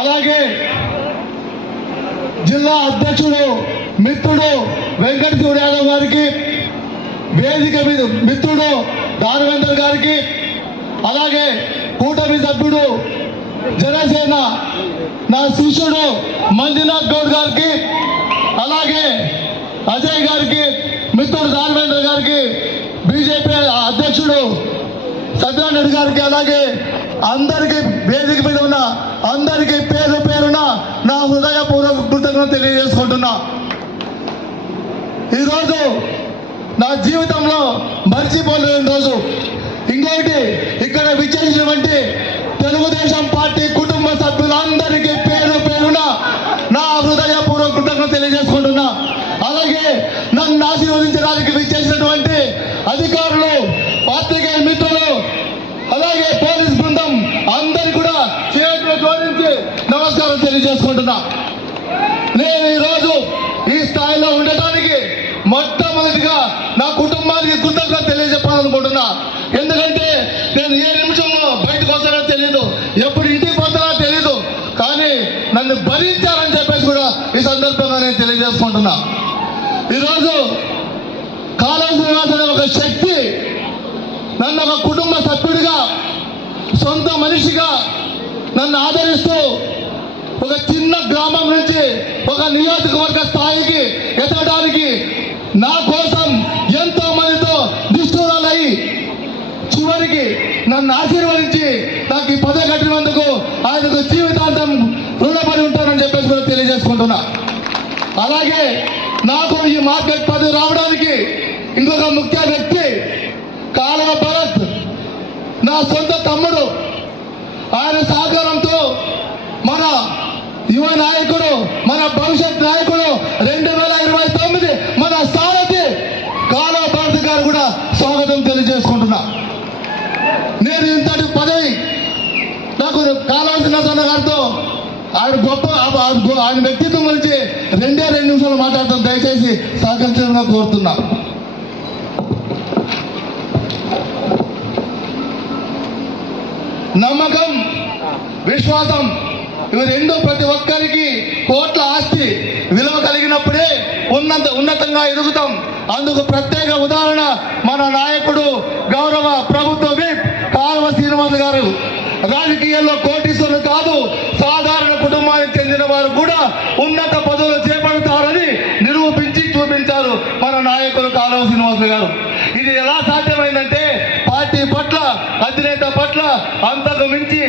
అలాగే జిల్లా అధ్యక్షుడు మిత్రుడు వెంకటశివుడు యాదవ్ గారికి, వేదిక మీద మిత్రుడు దానవేంద్ర గారికి, అలాగే కూటమి సభ్యుడు జనసేన నా శిష్యుడు మంజునాథ్ గౌడ్ గారికి, అలాగే అజయ్ గారికి, మిత్రుడు దానవేంద్ర గారికి, బీజేపీ అధ్యక్షుడు సత్యనారాయణ గారికి, అలాగే అందరికీ వేదిక మీద ఉన్న అందరికీ పేరు పేరున నా హృదయపూర్వక కృతజ్ఞతలు తెలియజేసుకుంటున్నా. ఈరోజు నా జీవితంలో మర్చిపోలేని రోజు. ఇంకొకటి, ఇక్కడ విచ్చేసినటువంటి తెలుగుదేశం పార్టీ కుటుంబ సభ్యులందరికీ పేరు పేరున నా హృదయపూర్వక కృతజ్ఞతలు తెలియజేసుకుంటున్నా. అలాగే నన్ను ఆశీర్వదించడానికి విచ్చేసినటువంటి అధికారులు, పాత్రికేయ మిత్రులు, అలాగే పోలీస్ బృందం అందరి కూడా చేతులు జోడించి నమస్కారం తెలియజేసుకుంటున్నా. నేను ఈరోజు ఈ స్థాయిలో ఉండటానికి మొట్టమొదటిగా నా కుటుంబానికి కృతజ్ఞత తెలియజెప్పాలనుకుంటున్నా. ఎందుకంటే నేను ఏ నిమిషంలో బయటకు వస్తానో తెలియదు, ఎప్పుడు ఇంటికి పోతానో తెలియదు, కానీ నన్ను భరించారని చెప్పేసి కూడా ఈ సందర్భంగా నేను తెలియజేసుకుంటున్నా. ఈరోజు కాళవ శ్రీనివాస్ అనే ఒక శక్తి నన్ను ఒక కుటుంబ సభ్యుడిగా, సొంత మనిషిగా నన్ను ఆదరిస్తూ ఒక చిన్న గ్రామం నుంచి ఒక నియోజకవర్గ స్థాయికి ఎదగడానికి నా కోసం ఎంతో మందితో నిష్ఠూరాలై చివరికి నన్ను ఆశీర్వదించి నాకు ఈ పదవి కట్టినందుకు ఆయనకు జీవితాంతం రుణపడి ఉంటానని చెప్పేసి కూడా తెలియజేసుకుంటున్నా. అలాగే నాకు ఈ మార్కెట్ పదవి రావడానికి ఇంకొక ముఖ్య వ్యక్తి కాళవ భరత్, నా సొంత తమ్ముడు. ఆయన సహకారంతో మన యువ నాయకుడు, మన భవిష్యత్ నాయకుడు 2029 మన సారథి కాళవ భరత్ గారు కూడా స్వాగతం తెలియజేసుకుంటున్నా. నేను ఇంతటి పదవి నాకు కాళవ శ్రీనివాసన్న గారితో ఆయన గొప్ప ఆయన వ్యక్తిత్వం గురించి 2 నిమిషాలు మాట్లాడతాం. దయచేసి సహకరించాలని కోరుతున్నా. నమ్మకం, విశ్వాసం, ఇవి రెండు ప్రతి ఒక్కరికి కోట్ల ఆస్తి విలువ కలిగినప్పుడే ఉన్నతంగా ఎదుగుతాం. అందుకు ప్రత్యేక ఉదాహరణ మన నాయకుడు గౌరవ ప్రభుత్వ విప్ కాళవ శ్రీనివాస్ గారు. రాజకీయాల్లో కోటీశ్వరులు కాదు, సాధారణ కుటుంబానికి చెందిన వారు కూడా ఉన్నత పదవులు చేపడతారని నిరూపించి చూపించారు మన నాయకులు కాళవ శ్రీనివాస్ గారు. ఇది ఎలా సాధ్యమైందంటే పార్టీ పట్ల, అధినేత పట్ల అంతకు మించి